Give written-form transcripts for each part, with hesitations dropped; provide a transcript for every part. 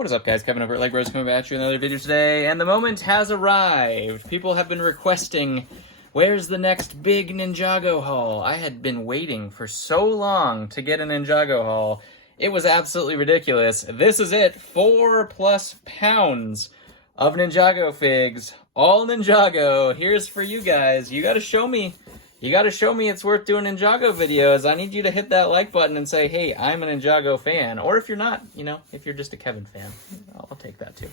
What is up, guys? Kevin over at Lego Bros coming back at you with another video today, and the moment has arrived. People have been requesting, where's the next big Ninjago haul? I had been waiting for so long to get a Ninjago haul. It was absolutely ridiculous. This is it, 4+ pounds of Ninjago figs, all Ninjago. Here's for you guys. You gotta show me it's worth doing Ninjago videos. I need you to hit that like button and say, hey, I'm a Ninjago fan. Or if you're not, if you're just a Kevin fan, I'll take that too.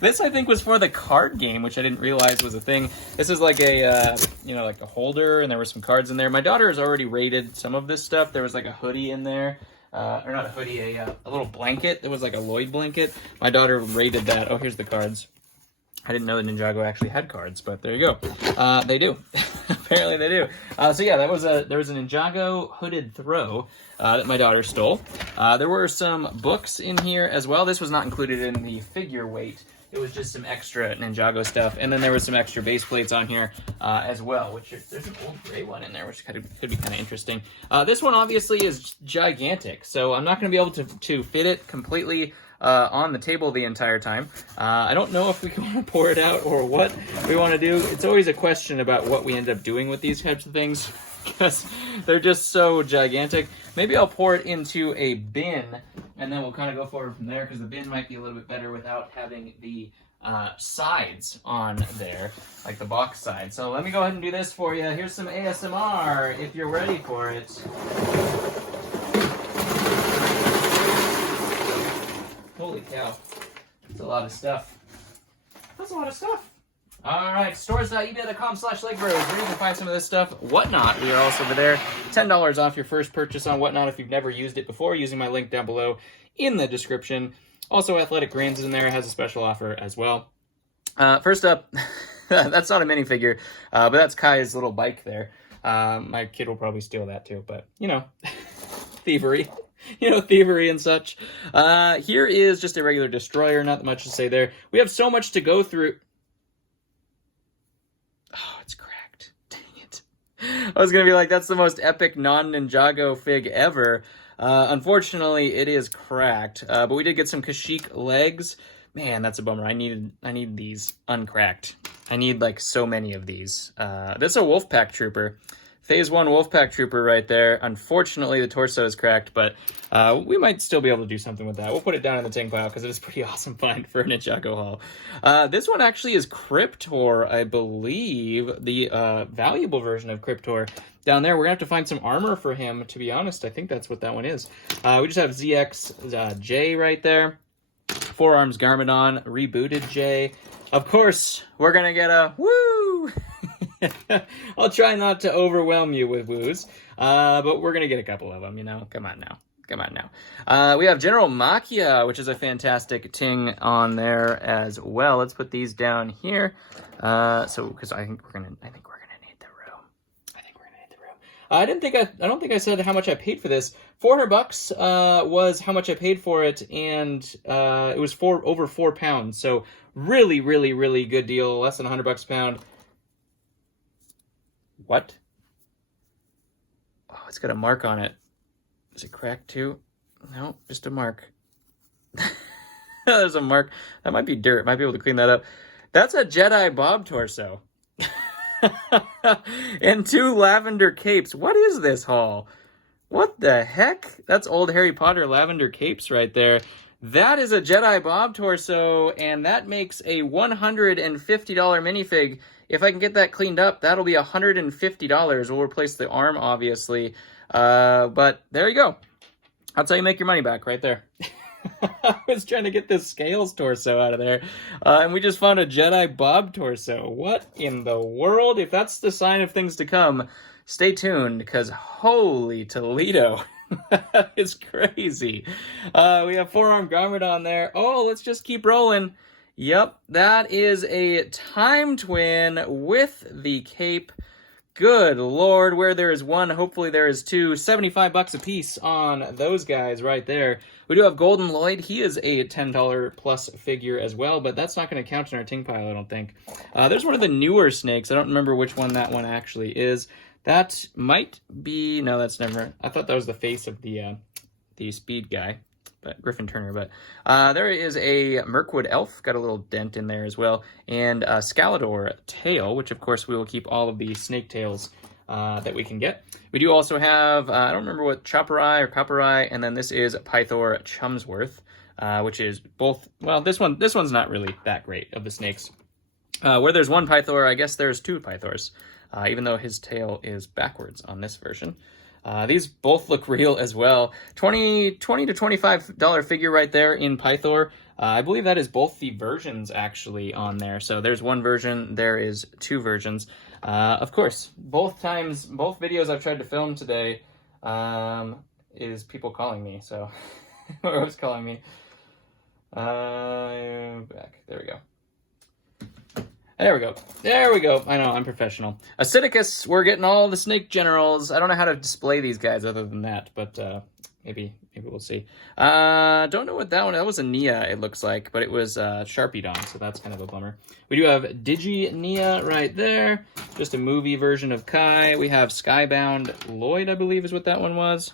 This, I think, was for the card game, which I didn't realize was a thing. This is like a, like a holder, and there were some cards in there. My daughter has already rated some of this stuff. There was like a hoodie in there. Or not a hoodie, a little blanket. It was like a Lloyd blanket. My daughter rated that. Oh, here's the cards. I didn't know that Ninjago actually had cards, but there you go. They do. Apparently they do. So yeah, there was a Ninjago hooded throw that my daughter stole. There were some books in here as well. This was not included in the figure weight. It was just some extra Ninjago stuff. And then there was some extra base plates on here as well, which there's an old gray one in there, which could be kind of interesting. This one obviously is gigantic, so I'm not going to be able to fit it completely on the table the entire time. I don't know if we want to pour it out or what we want to do. It's always a question about what we end up doing with these types of things because they're just so gigantic. Maybe I'll pour it into a bin and then we'll kind of go forward from there because the bin might be a little bit better without having the sides on there, like the box side. So let me go ahead and do this for you. Here's some ASMR if you're ready for it. Holy cow, that's a lot of stuff. That's a lot of stuff. All right, stores.ebay.com/LegoBros, where you can find some of this stuff. Whatnot, we are also over there. $10 off your first purchase on Whatnot if you've never used it before, using my link down below in the description. Also, Athletic Greens is in there, has a special offer as well. First up, that's not a minifigure, but that's Kai's little bike there. My kid will probably steal that too, but, thievery. Thievery and such. Here is just a regular destroyer, not much to say there. We have so much to go through. Oh, it's cracked. Dang it. I was going to be like, that's the most epic non-Ninjago fig ever. Unfortunately, it is cracked. But we did get some Kashyyyk legs. Man, that's a bummer. I need these uncracked. I need, like, so many of these. This is a Wolfpack Trooper. Phase 1 Wolfpack Trooper right there. Unfortunately, the torso is cracked, but we might still be able to do something with that. We'll put it down in the tank pile because it is a pretty awesome find for a Ninjago haul. This one actually is Cryptor, I believe, the valuable version of Cryptor. Down there, we're going to have to find some armor for him, to be honest. I think that's what that one is. We just have ZX J right there. Forearms Garmadon, rebooted J. Of course, we're going to get a woo! I'll try not to overwhelm you with woos, but we're going to get a couple of them, Come on now. We have General Makia, which is a fantastic ting on there as well. Let's put these down here. Because I think we're going to need the room. I don't think I said how much I paid for this. $400 was how much I paid for it, and it was over 4 pounds. So really, really, really good deal. Less than $100 a pound. What? Oh, it's got a mark on it. Is it cracked too? No, just a mark. There's a mark. That might be dirt. Might be able to clean that up. That's a Jedi Bob torso. And 2 lavender capes. What is this haul? What the heck? That's old Harry Potter lavender capes right there. That is a Jedi Bob torso, and that makes a $150 minifig. If I can get that cleaned up, that'll be $150. We'll replace the arm, obviously. But there you go. That's how you make your money back right there. I was trying to get this Scales torso out of there, and we just found a Jedi Bob torso. What in the world? If that's the sign of things to come, stay tuned, because holy Toledo. That is crazy. We have Forearm Garmadon there. Oh, let's just keep rolling. Yep, that is a Time Twin with the cape. Good Lord, where there is one, hopefully there is two. $75 a piece on those guys right there. We do have Golden Lloyd. He is a $10 plus figure as well, but that's not going to count in our ting pile, I don't think. There's one of the newer snakes. I don't remember which one that one actually is. That might be... No, that's never... I thought that was the face of the speed guy. Griffin Turner, but there is a Mirkwood Elf, got a little dent in there as well, and a Scalador tail, which of course we will keep all of the snake tails that we can get. We do also have, I don't remember what, Chopperai or Copperai, and then this is Pythor Chumsworth, which is both, well, this one's not really that great of the snakes. Where there's one Pythor, I guess there's two Pythors, even though his tail is backwards on this version. These both look real as well. $20 to $25 figure right there in Pythor. I believe that is both the versions actually on there. So there's one version, there is two versions. Of course, both videos I've tried to film today is people calling me. So, or was calling me. Back. There we go. There we go. There we go. I know, I'm professional. Acidicus, we're getting all the snake generals. I don't know how to display these guys other than that, but maybe we'll see. Don't know what that one, that was a Nia, it looks like, but it was Sharpied on, so that's kind of a bummer. We do have Digi Nia right there, just a movie version of Kai. We have Skybound Lloyd, I believe is what that one was.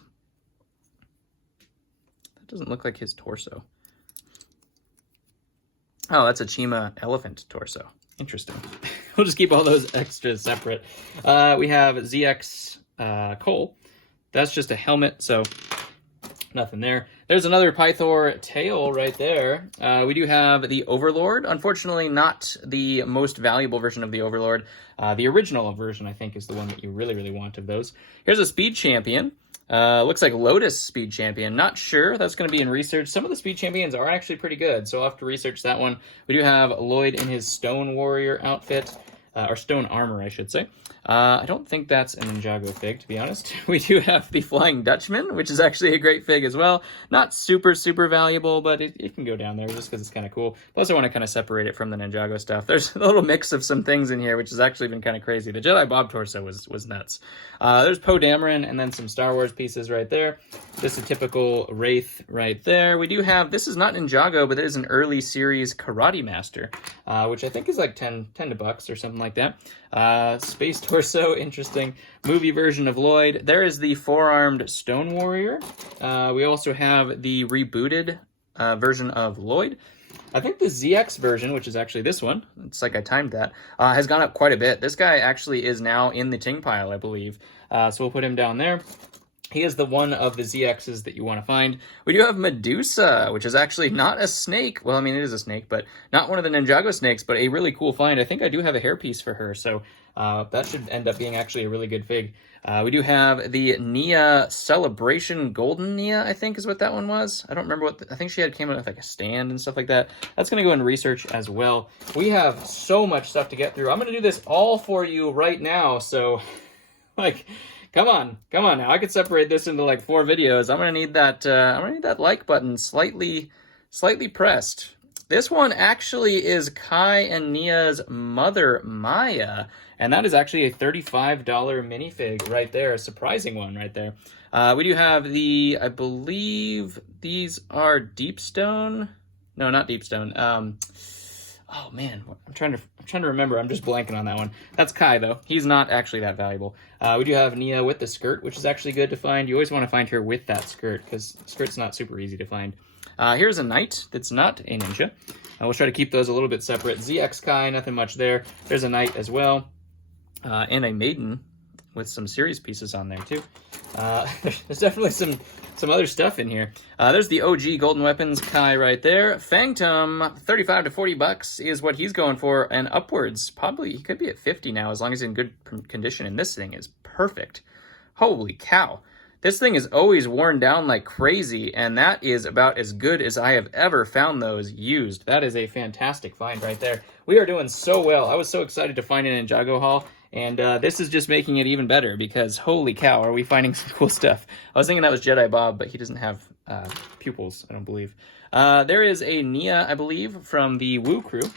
That doesn't look like his torso. Oh, that's a Chima elephant torso. Interesting. We'll just keep all those extras separate. We have ZX Cole. That's just a helmet, so nothing there. There's another Pythor tail right there. We do have the Overlord. Unfortunately, not the most valuable version of the Overlord. The original version, I think, is the one that you really, really want of those. Here's a Speed Champion. Looks like Lotus Speed Champion. Not sure. That's going to be in research. Some of the Speed Champions are actually pretty good, so I'll have to research that one. We do have Lloyd in his Stone Warrior outfit, or Stone Armor, I should say. I don't think that's an Ninjago fig, to be honest. We do have the Flying Dutchman, which is actually a great fig as well. Not super, super valuable, but it can go down there just because it's kind of cool. Plus, I want to kind of separate it from the Ninjago stuff. There's a little mix of some things in here, which has actually been kind of crazy. The Jedi Bob torso was nuts. There's Poe Dameron and then some Star Wars pieces right there. Just a typical Wraith right there. We do have, this is not Ninjago, but it is an early series Karate Master, which I think is like 10 bucks or something like that. Space torso, interesting. Movie version of Lloyd. There is the four-armed Stone Warrior. We also have the rebooted version of Lloyd. I think the ZX version, which is actually this one, it's like I timed that, has gone up quite a bit. This guy actually is now in the Ting pile, I believe. So we'll put him down there. He is the one of the ZXs that you want to find. We do have Medusa, which is actually not a snake. Well, I mean, it is a snake, but not one of the Ninjago snakes, but a really cool find. I think I do have a hairpiece for her, so that should end up being actually a really good fig. We do have the Nia Celebration Golden Nia, I think is what that one was. I don't remember what, I think she came out with like a stand and stuff like that. That's going to go in research as well. We have so much stuff to get through. I'm going to do this all for you right now, so like... Come on now. I could separate this into like 4 videos. I'm gonna need that like button slightly pressed. This one actually is Kai and Nia's mother, Maya, and that is actually a $35 minifig right there. A surprising one right there. We do have the, I believe these are Deepstone. No, not Deepstone. Oh man, I'm trying to remember. I'm just blanking on that one. That's Kai though. He's not actually that valuable. We do have Nia with the skirt, which is actually good to find. You always want to find her with that skirt because skirt's not super easy to find. Here's a knight that's not a ninja. We'll try to keep those a little bit separate. ZX Kai, nothing much there. There's a knight as well, and a maiden with some series pieces on there too. There's definitely some other stuff in here. There's the OG Golden Weapons Kai right there. Phantom, 35 to 40 bucks is what he's going for, and upwards. Probably he could be at 50 now as long as he's in good condition, and this thing is perfect. Holy cow. This thing is always worn down like crazy, and that is about as good as I have ever found those used. That is a fantastic find right there. We are doing so well. I was so excited to find an Ninjago haul. And this is just making it even better because holy cow, are we finding some cool stuff. I was thinking that was Jedi Bob, but he doesn't have pupils, I don't believe. There is a Nia, I believe, from the Woo crew.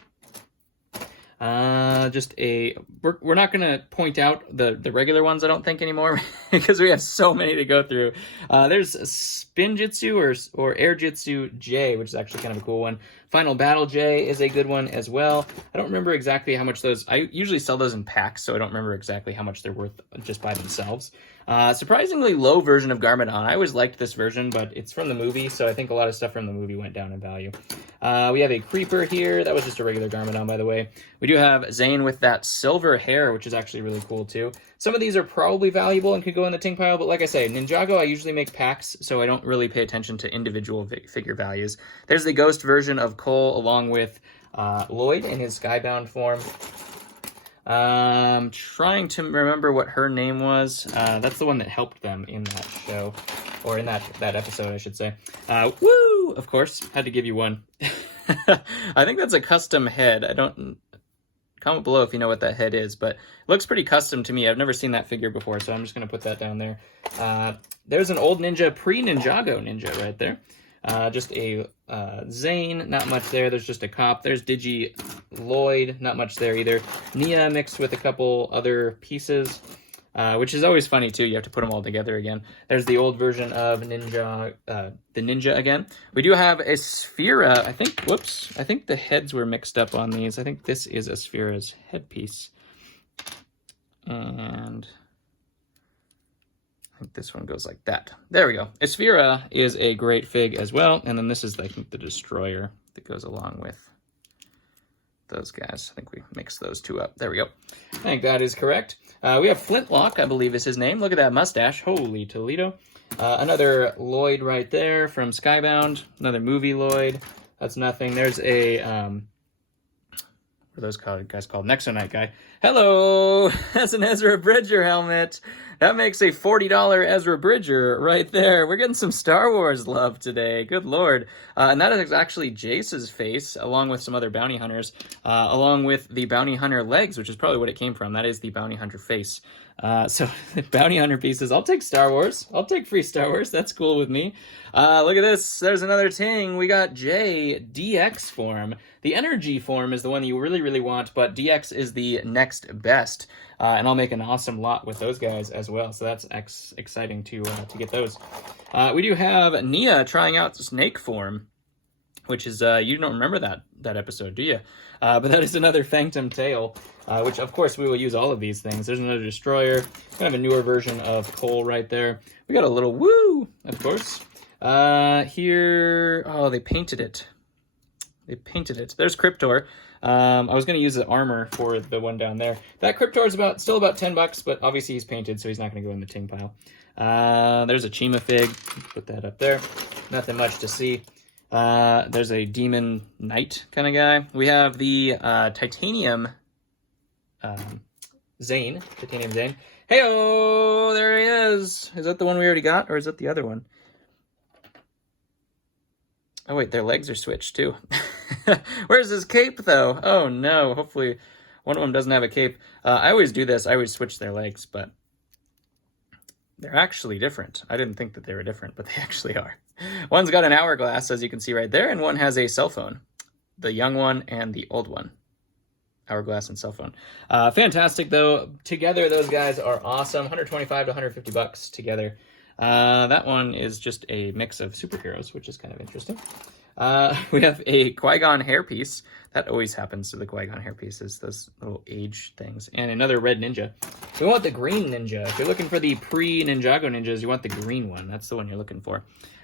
We're not going to point out the regular ones, I don't think, anymore, because we have so many to go through. There's Spinjitzu or Airjitzu J, which is actually kind of a cool one. Final Battle J is a good one as well. I don't remember exactly how much those... I usually sell those in packs, so I don't remember exactly how much they're worth just by themselves. Surprisingly low version of Garmadon. I always liked this version, but it's from the movie, so I think a lot of stuff from the movie went down in value. We have a Creeper here. That was just a regular Garmadon, by the way. We do have Zane with that silver hair, which is actually really cool, too. Some of these are probably valuable and could go in the ting pile, but like I say, Ninjago, I usually make packs, so I don't really pay attention to individual figure values. There's the ghost version of Cole, along with Lloyd in his Skybound form. Trying to remember what her name was. That's the one that helped them in that show, or in that episode, I should say. Woo! Of course, had to give you one. I think that's a custom head. I don't... Comment below if you know what that head is, but it looks pretty custom to me. I've never seen that figure before, so I'm just going to put that down there. There's an old Ninja, pre-Ninjago Ninja right there. Just a Zane, not much there. There's just a cop. There's Digi Lloyd, not much there either. Nia mixed with a couple other pieces, which is always funny too. You have to put them all together again. There's the old version of Ninja, the Ninja again. We do have a Sphera. I think, whoops, I think the heads were mixed up on these. I think this is a Sphera's headpiece. And I think this one goes like that. There we go. Sphera is a great fig as well. And then this is, I think, the Destroyer that goes along with those guys. I think we mixed those two up. There we go. I think that is correct. We have Flintlock, I believe is his name. Look at that mustache. Holy Toledo. Another Lloyd right there from Skybound. Another movie Lloyd. That's nothing. There's a, what are those guys called? Nexonite guy. Hello! That's an Ezra Bridger helmet. That makes a $40 Ezra Bridger right there. We're getting some Star Wars love today. Good Lord. And that is actually Jace's face, along with some other bounty hunters, along with the bounty hunter legs, which is probably what it came from. That is the bounty hunter face. So bounty hunter pieces. I'll take Star Wars. I'll take free Star Wars. That's cool with me. Look at this. There's another ting. We got Jay DX form. The energy form is the one you really, really want, but DX is the next best. And I'll make an awesome lot with those guys as well. So that's exciting to get those. We do have Nia trying out Snake form, which is, you don't remember that episode, do you? But that is another Phantom Tail, which of course we will use all of these things. There's another Destroyer, kind of a newer version of Cole right there. We got a little Woo, of course. Here, oh, they painted it. They painted it. There's Cryptor. I was going to use the armor for the one down there. That Cryptor is still about $10, but obviously he's painted, so he's not going to go in the ting pile. There's a Chima fig. Put that up there. Nothing much to see. There's a Demon Knight kind of guy. We have the Titanium Zane. Titanium Zane. Hey-oh! There he is! Is that the one we already got, or is that the other one? Oh, wait, their legs are switched, too. Where's his cape, though? Oh, no. Hopefully one of them doesn't have a cape. I always do this. I always switch their legs, but they're actually different. I didn't think that they were different, but they actually are. One's got an hourglass, as you can see right there, and one has a cell phone. The young one and the old one. Hourglass and cell phone. Fantastic, though. Together, those guys are awesome. 125 to 150 bucks together. That one is just a mix of superheroes, which is kind of interesting. We have a Qui-Gon hairpiece. That always happens to the Qui-Gon hairpieces, those little age things. And another red ninja. We want the green ninja. If you're looking for the pre-Ninjago ninjas, you want the green one. That's the one you're looking for.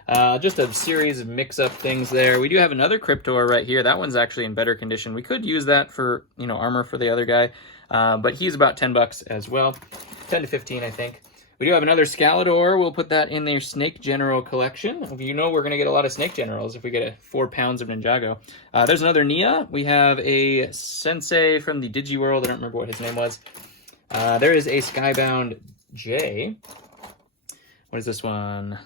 Just a series of mix-up things there. We do have another Cryptor right here. That one's actually in better condition. We could use that for, armor for the other guy. But he's about $10 as well. 10 to 15, I think. We do have another Scalador. We'll put that in their Snake General collection. We're going to get a lot of Snake Generals if we get 4 pounds of Ninjago. There's another Nia. We have a Sensei from the Digiworld. I don't remember what his name was. There is a Skybound J. What is this one?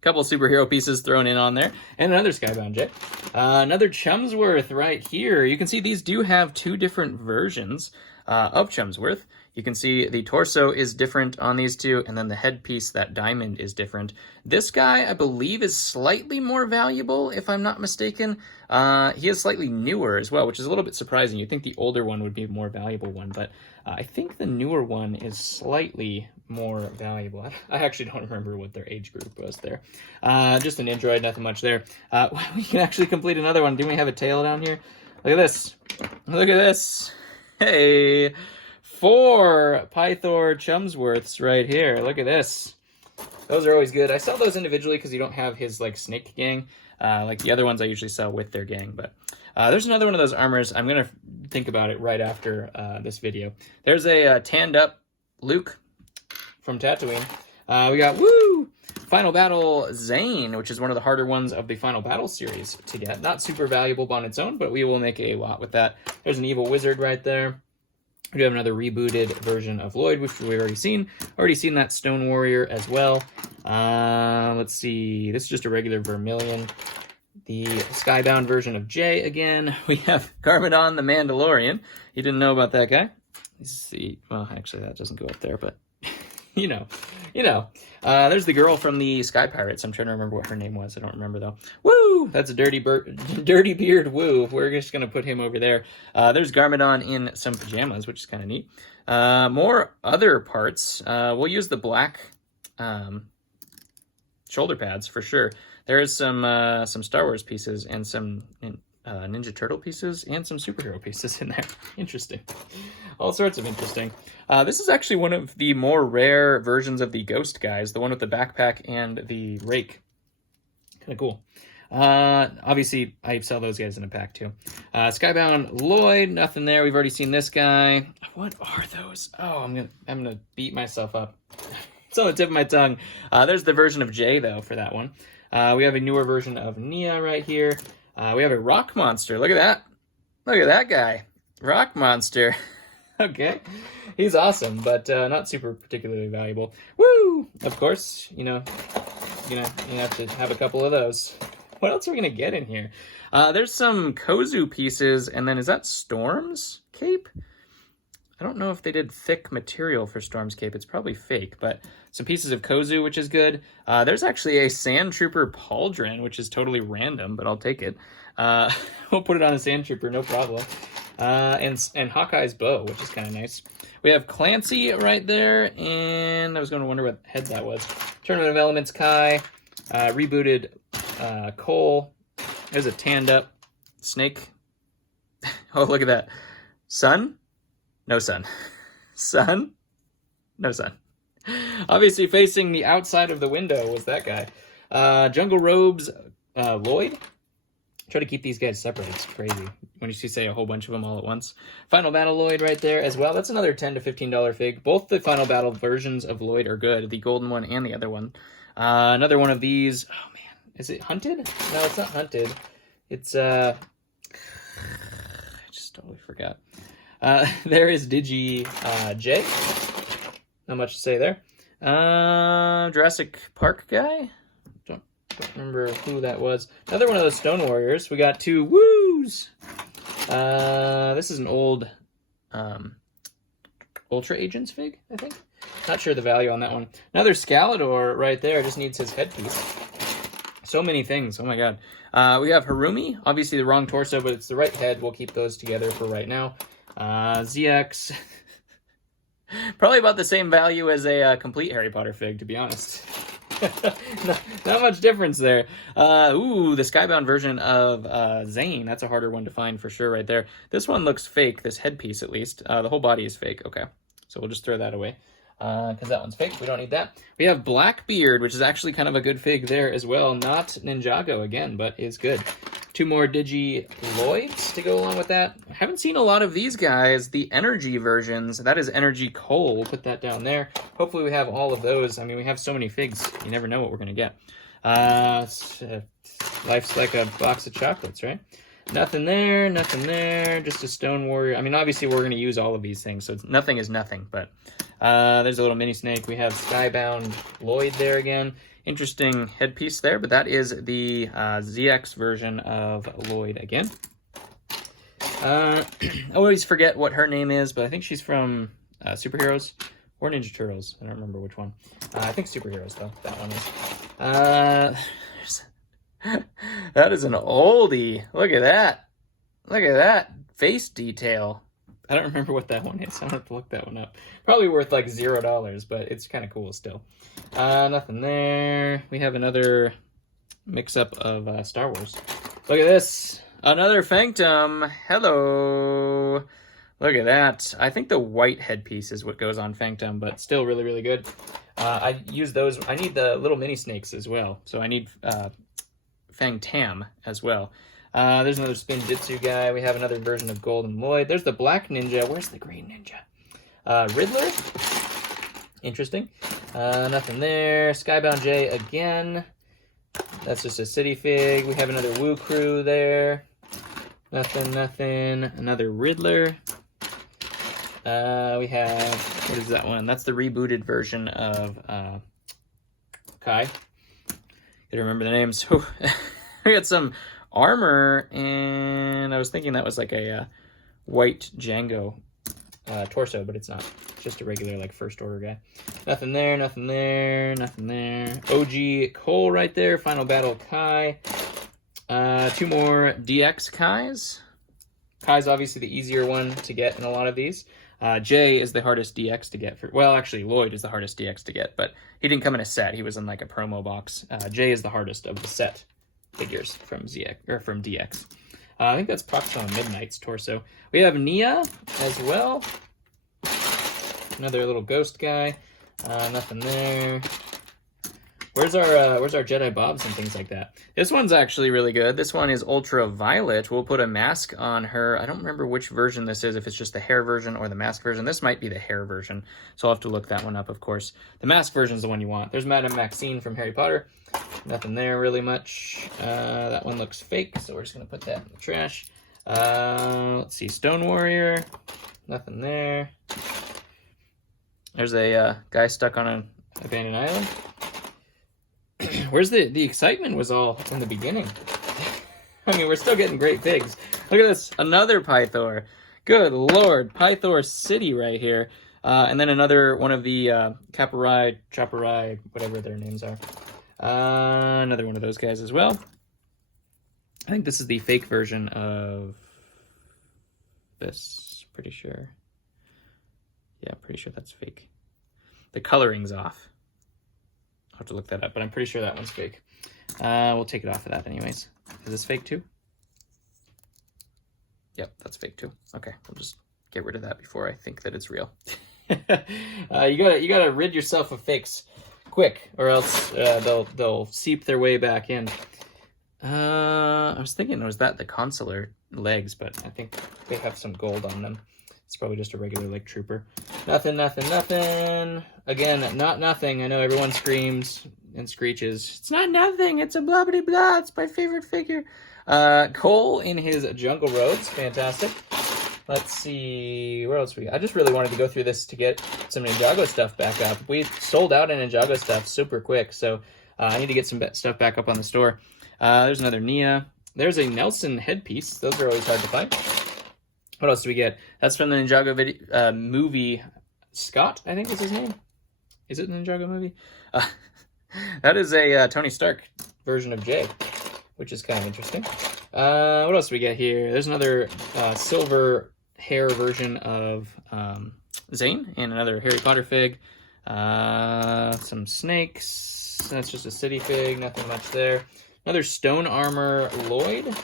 Couple superhero pieces thrown in on there. And another Skybound J. Another Chumsworth right here. You can see these do have 2 different versions of Chumsworth. You can see the torso is different on these two, and then the headpiece, that diamond, is different. This guy, I believe, is slightly more valuable, if I'm not mistaken. He is slightly newer as well, which is a little bit surprising. You'd think the older one would be a more valuable one, but I think the newer one is slightly more valuable. I actually don't remember what their age group was there. Just an Android, nothing much there. We can actually complete another one. Do we have a tail down here? Look at this. Look at this. Hey! 4 Pythor Chumsworths right here. Look at this. Those are always good. I sell those individually because you don't have his like snake gang. Like the other ones I usually sell with their gang. But there's another one of those armors. I'm going to think about it right after this video. There's a tanned up Luke from Tatooine. We got, Final Battle Zane, which is one of the harder ones of the Final Battle series to get. Not super valuable on its own, but we will make a lot with that. There's an evil wizard right there. We do have another rebooted version of Lloyd, which we've already seen. Already seen that Stone Warrior as well. Let's see. This is just a regular Vermilion. The Skybound version of Jay again. We have Garmadon the Mandalorian. You didn't know about that guy? Let's see. Well, actually, that doesn't go up there, but you know. There's the girl from the Sky Pirates. I'm trying to remember what her name was. I don't remember, though. Woo! That's a Dirty Beard Woo. We're just going to put him over there. There's Garmadon in some pajamas, which is kind of neat. More other parts. We'll use the black shoulder pads for sure. There's some Star Wars pieces and some Ninja Turtle pieces and some superhero pieces in there. Interesting. All sorts of interesting. This is actually one of the more rare versions of the Ghost guys, the one with the backpack and the rake. Kind of cool. Obviously, I sell those guys in a pack too. Skybound Lloyd, nothing there. We've already seen this guy. What are those? Oh, I'm gonna beat myself up. It's on the tip of my tongue. There's the version of Jay though for that one. We have a newer version of Nia right here. We have a rock monster. Look at that. Look at that guy. Rock monster. Okay. He's awesome, but not super particularly valuable. Woo! Of course, you have to have a couple of those. What else are we going to get in here? There's some Kozu pieces, and then is that Storm's cape? I don't know if they did thick material for Storm's cape. It's probably fake, but some pieces of Kozu, which is good. There's actually a Sand Trooper pauldron, which is totally random, but I'll take it. We'll put it on a Sand Trooper, no problem. And Hawkeye's bow, which is kind of nice. We have Clancy right there, and I was going to wonder what head that was. Tournament of Elements Kai, rebooted Cole. There's a tanned up snake. Oh, look at that. Sun? No sun. Sun? No sun. Obviously facing the outside of the window was that guy. Jungle Robes Lloyd. Try to keep these guys separate. It's crazy when you say a whole bunch of them all at once. Final Battle Lloyd right there as well. That's another $10 to $15 fig. Both the Final Battle versions of Lloyd are good. The golden one and the other one. Another one of these. Oh, man. Is it Hunted? No, it's not Hunted. It's, I just totally forgot. There is Digi J. Not much to say there. Jurassic Park guy. Don't remember who that was. Another one of those Stone Warriors. We got 2 woos. This is an old Ultra Agents fig, I think. Not sure the value on that one. Another Scalador right there. Just needs his headpiece. So many things. Oh my god. We have Harumi. Obviously the wrong torso, but it's the right head. We'll keep those together for right now. ZX. Probably about the same value as a complete Harry Potter fig, to be honest. not much difference there. Ooh, the Skybound version of Zane. That's a harder one to find for sure right there. This one looks fake, this headpiece at least. The whole body is fake. Okay, so we'll just throw that away. Because that one's fake. We don't need that. We have Blackbeard, which is actually kind of a good fig there as well. Not Ninjago again, but is good. 2 more Digi Lloyds to go along with that. I haven't seen a lot of these guys. The Energy versions. That is Energy Coal. We'll put that down there. Hopefully we have all of those. I mean, we have so many figs. You never know what we're going to get. Life's like a box of chocolates, right? Nothing there, nothing there, just a Stone Warrior. I mean, obviously we're going to use all of these things, so nothing is nothing, but there's a little mini snake. We have Skybound Lloyd there again. Interesting headpiece there, but that is the ZX version of Lloyd again. I always forget what her name is, but I think she's from Superheroes or Ninja Turtles. I don't remember which one. I think Superheroes, though. That one is. That is an oldie. Look at that. Look at that face detail. I don't remember what that one is. I don't have to look that one up. Probably worth like $0, but it's kind of cool still. Nothing there. We have another mix-up of Star Wars. Look at this. Another Phantom. Hello. Look at that. I think the white headpiece is what goes on Fangtum, but still really, really good. I use those. I need the little mini snakes as well. So I need Fangtam as well. There's another Spin Jitsu guy. We have another version of Golden Lloyd. There's the Black Ninja. Where's the Green Ninja? Riddler. Interesting. Nothing there. Skybound J again. That's just a city fig. We have another Woo Crew there. Nothing, nothing. Another Riddler. We have, what is that one? That's the rebooted version of Kai. Gotta remember the names. We got some armor, and I was thinking that was like a white Django torso, but it's not. It's just a regular like first order guy. Nothing there, nothing there, nothing there. OG Cole right there. Final Battle Kai. Two more DX Kais. Kai's obviously the easier one to get in a lot of these. Jay is the hardest DX to get. Well, actually, Lloyd is the hardest DX to get, but he didn't come in a set. He was in like a promo box. Jay is the hardest of the set figures from ZX or from DX. I think that's Proxon Midnight's torso. We have Nia as well. Another little ghost guy. Nothing there. Where's our Jedi Bobs and things like that? This one's actually really good. This one is Ultraviolet. We'll put a mask on her. I don't remember which version this is, if it's just the hair version or the mask version. This might be the hair version, so I'll have to look that one up, of course. The mask version is the one you want. There's Madame Maxine from Harry Potter. Nothing there really much. That one looks fake, so we're just going to put that in the trash. Let's see, Stone Warrior. Nothing there. There's a guy stuck on an abandoned island. Where's the excitement was all in the beginning. I mean, we're still getting great figs. Look at this, another Pythor. Good Lord, Pythor City right here. And then another one of the Chaparai, whatever their names are. Another one of those guys as well. I think this is the fake version of this, pretty sure. Yeah, pretty sure that's fake. The coloring's off. I'll have to look that up, but I'm pretty sure that one's fake. We'll take it off of that anyways. Is this fake too? Yep, that's fake too. Okay, we'll just get rid of that before I think that it's real. You gotta rid yourself of fakes quick, or else they'll seep their way back in. I was thinking, was that the consular legs, but I think they have some gold on them. It's probably just a regular like trooper. Nothing, nothing, nothing. Again, not nothing. I know everyone screams and screeches. It's not nothing. It's a blah blah blah. It's my favorite figure. Cole in his jungle robes. Fantastic. Let's see. Where else we got? I just really wanted to go through this to get some Ninjago stuff back up. We sold out in Ninjago stuff super quick, so I need to get some stuff back up on the store. There's another Nia. There's a Nelson headpiece. Those are always hard to find. What else do we get? That's from the Ninjago movie. Scott, I think is his name. Is it a Ninjago movie? That is a Tony Stark version of Jay, which is kind of interesting. What else do we get here? There's another silver hair version of Zane and another Harry Potter fig. Some snakes. That's just a city fig. Nothing much there. Another Stone Armor Lloyd.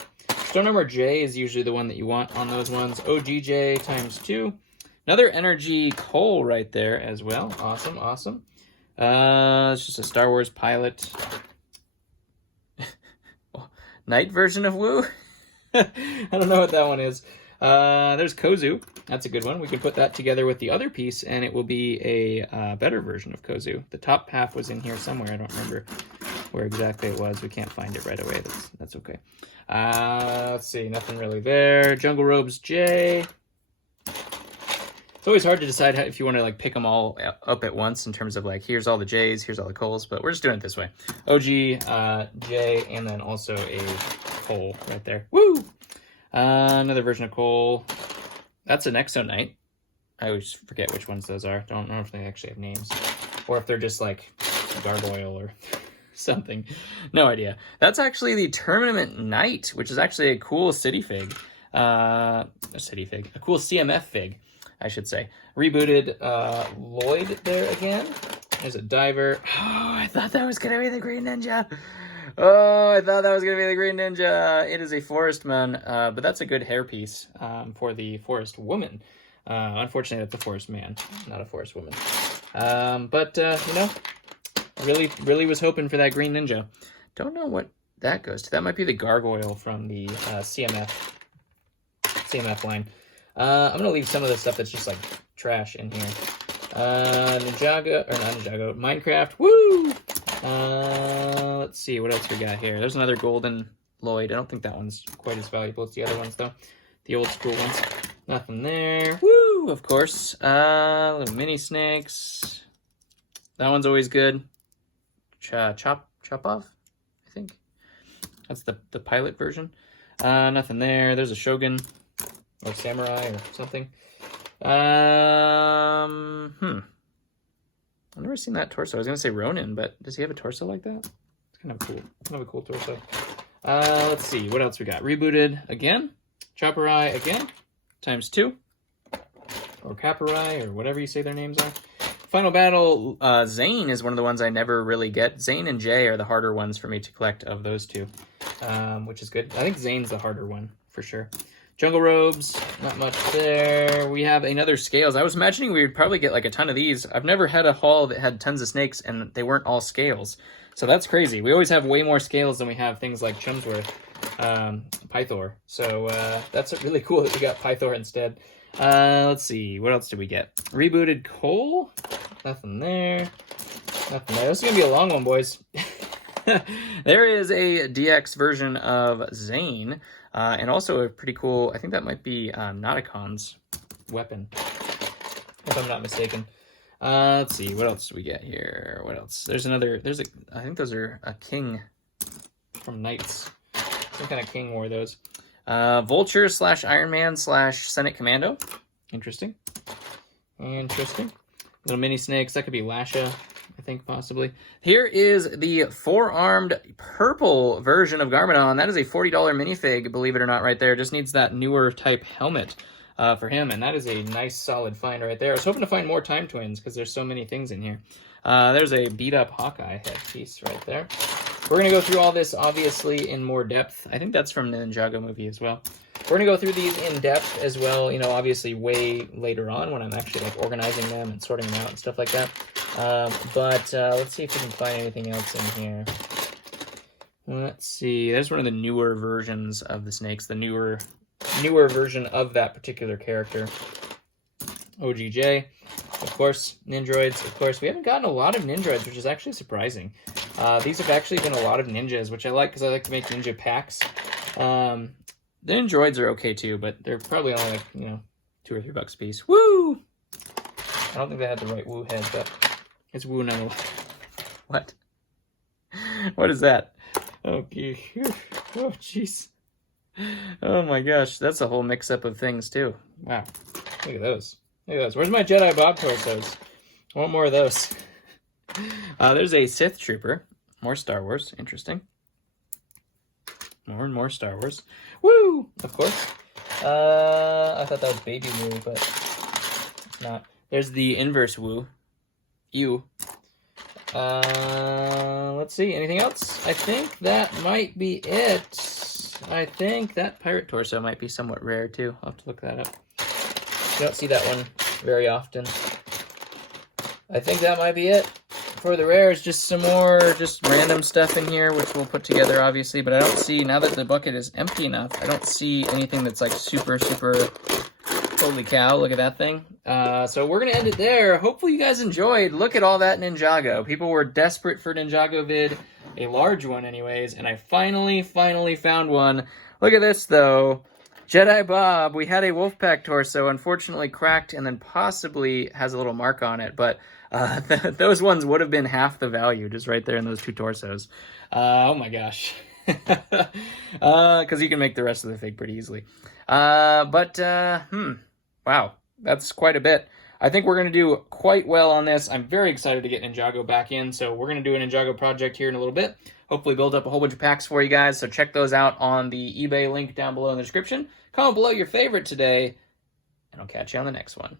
Stone Armor J is usually the one that you want on those ones. OGJ times 2. Another Energy Cole right there as well. Awesome, awesome. It's just a Star Wars pilot. Night version of Woo? I don't know what that one is. There's Kozu. That's a good one. We could put that together with the other piece, and it will be a better version of Kozu. The top half was in here somewhere. I don't remember where exactly it was. We can't find it right away. That's okay. Let's see. Nothing really there. Jungle Robes J. It's always hard to decide if you want to like pick them all up at once in terms of like, here's all the J's, here's all the Coles, but we're just doing it this way. OG, J, and then also a Cole right there. Woo! Another version of Cole. That's an Exo Knight. I always forget which ones those are. Don't know if they actually have names. Or if they're just like Gargoyle or something. No idea. That's actually the Tournament Knight, which is actually a cool city fig. A cool CMF fig, I should say. Rebooted Lloyd there again. There's a diver. Oh, I thought that was going to be the Green Ninja. Oh, I thought that was going to be the Green Ninja. It is a Forest Man, but that's a good hairpiece for the Forest Woman. Unfortunately, that's a forest man, not a forest woman. You know, really was hoping for that green ninja. Don't know what that goes to. That might be the gargoyle from the CMF line. I'm going to leave some of the stuff that's just like trash in here. Ninjago, or not Ninjago, Minecraft, woo! Let's see, what else we got here? There's another golden Lloyd. I don't think that one's quite as valuable as the other ones, though. The old school ones. Nothing there. Woo! Of course. Little mini snakes. That one's always good. Chop off, I think. That's the pilot version. Nothing there. There's a Shogun or Samurai or something. I've never seen that torso. I was gonna say Ronin, but does he have a torso like that? It's kind of cool. Kind of a cool torso. Let's see, what else we got? Rebooted again. Chopperai again, ×2. Or Caparai, or whatever you say their names are. Final Battle, Zane is one of the ones I never really get. Zane and Jay are the harder ones for me to collect of those two, which is good. I think Zane's the harder one, for sure. Jungle Robes, not much there. We have another Scales. I was imagining we would probably get like a ton of these. I've never had a haul that had tons of snakes and they weren't all Scales. So that's crazy. We always have way more Scales than we have things like Chumsworth, Pythor. So that's really cool that we got Pythor instead. Let's see, what else did we get? Rebooted Cole, nothing there. Nothing there. This is going to be a long one, boys. There is a DX version of Zane. And also a pretty cool, I think that might be Nauticon's weapon, if I'm not mistaken. Let's see, what else do we get here? What else? I think those are a king from Knights. Some kind of king wore those. Vulture / Iron Man / Senate Commando. Interesting. Little mini snakes, that could be Lasha, I think, possibly. Here is the four-armed purple version of Garmadon. That is a $40 minifig, believe it or not, right there. Just needs that newer type helmet for him, and that is a nice, solid find right there. I was hoping to find more Time Twins, because there's so many things in here. There's a beat-up Hawkeye headpiece right there. We're going to go through all this, obviously, in more depth. I think that's from the Ninjago movie as well. We're going to go through these in depth as well, you know, obviously way later on when I'm actually like organizing them and sorting them out and stuff like that. Let's see if we can find anything else in here. Let's see. There's one of the newer versions of the snakes, the newer version of that particular character. OGJ, of course. Nindroids, of course. We haven't gotten a lot of Nindroids, which is actually surprising. These have actually been a lot of ninjas, which I like because I like to make ninja packs. The Nindroids are okay too, but they're probably only like, you know, $2 or $3 a piece. Woo! I don't think they had the right woo head, but it's woo nonetheless. What? What is that? Okay. Oh, jeez. Oh my gosh, that's a whole mix-up of things too. Wow. Look at those. Look at those. Where's my Jedi Bob torsos? I want more of those. There's a Sith Trooper. More Star Wars. Interesting. More and more Star Wars. Woo! Of course. I thought that was Baby Woo, but it's not. There's the inverse Woo. Ew. Let's see. Anything else? I think that might be it. I think that pirate torso might be somewhat rare, too. I'll have to look that up. You don't see that one very often. I think that might be it. For the rares, just some more just random stuff in here, which we'll put together, obviously. But I don't see, now that the bucket is empty enough, I don't see anything that's like super, holy cow, look at that thing. So we're going to end it there. Hopefully you guys enjoyed. Look at all that Ninjago. People were desperate for Ninjago vid, a large one anyways, and I finally found one. Look at this, though. Jedi Bob, we had a Wolfpack torso, unfortunately cracked and then possibly has a little mark on it, but those ones would have been half the value just right there in those two torsos. Oh my gosh. Because you can make the rest of the fig pretty easily. Wow, that's quite a bit. I think we're going to do quite well on this. I'm very excited to get Ninjago back in, so we're going to do a Ninjago project here in a little bit. Hopefully build up a whole bunch of packs for you guys, so check those out on the eBay link down below in the description. Comment below your favorite today, and I'll catch you on the next one.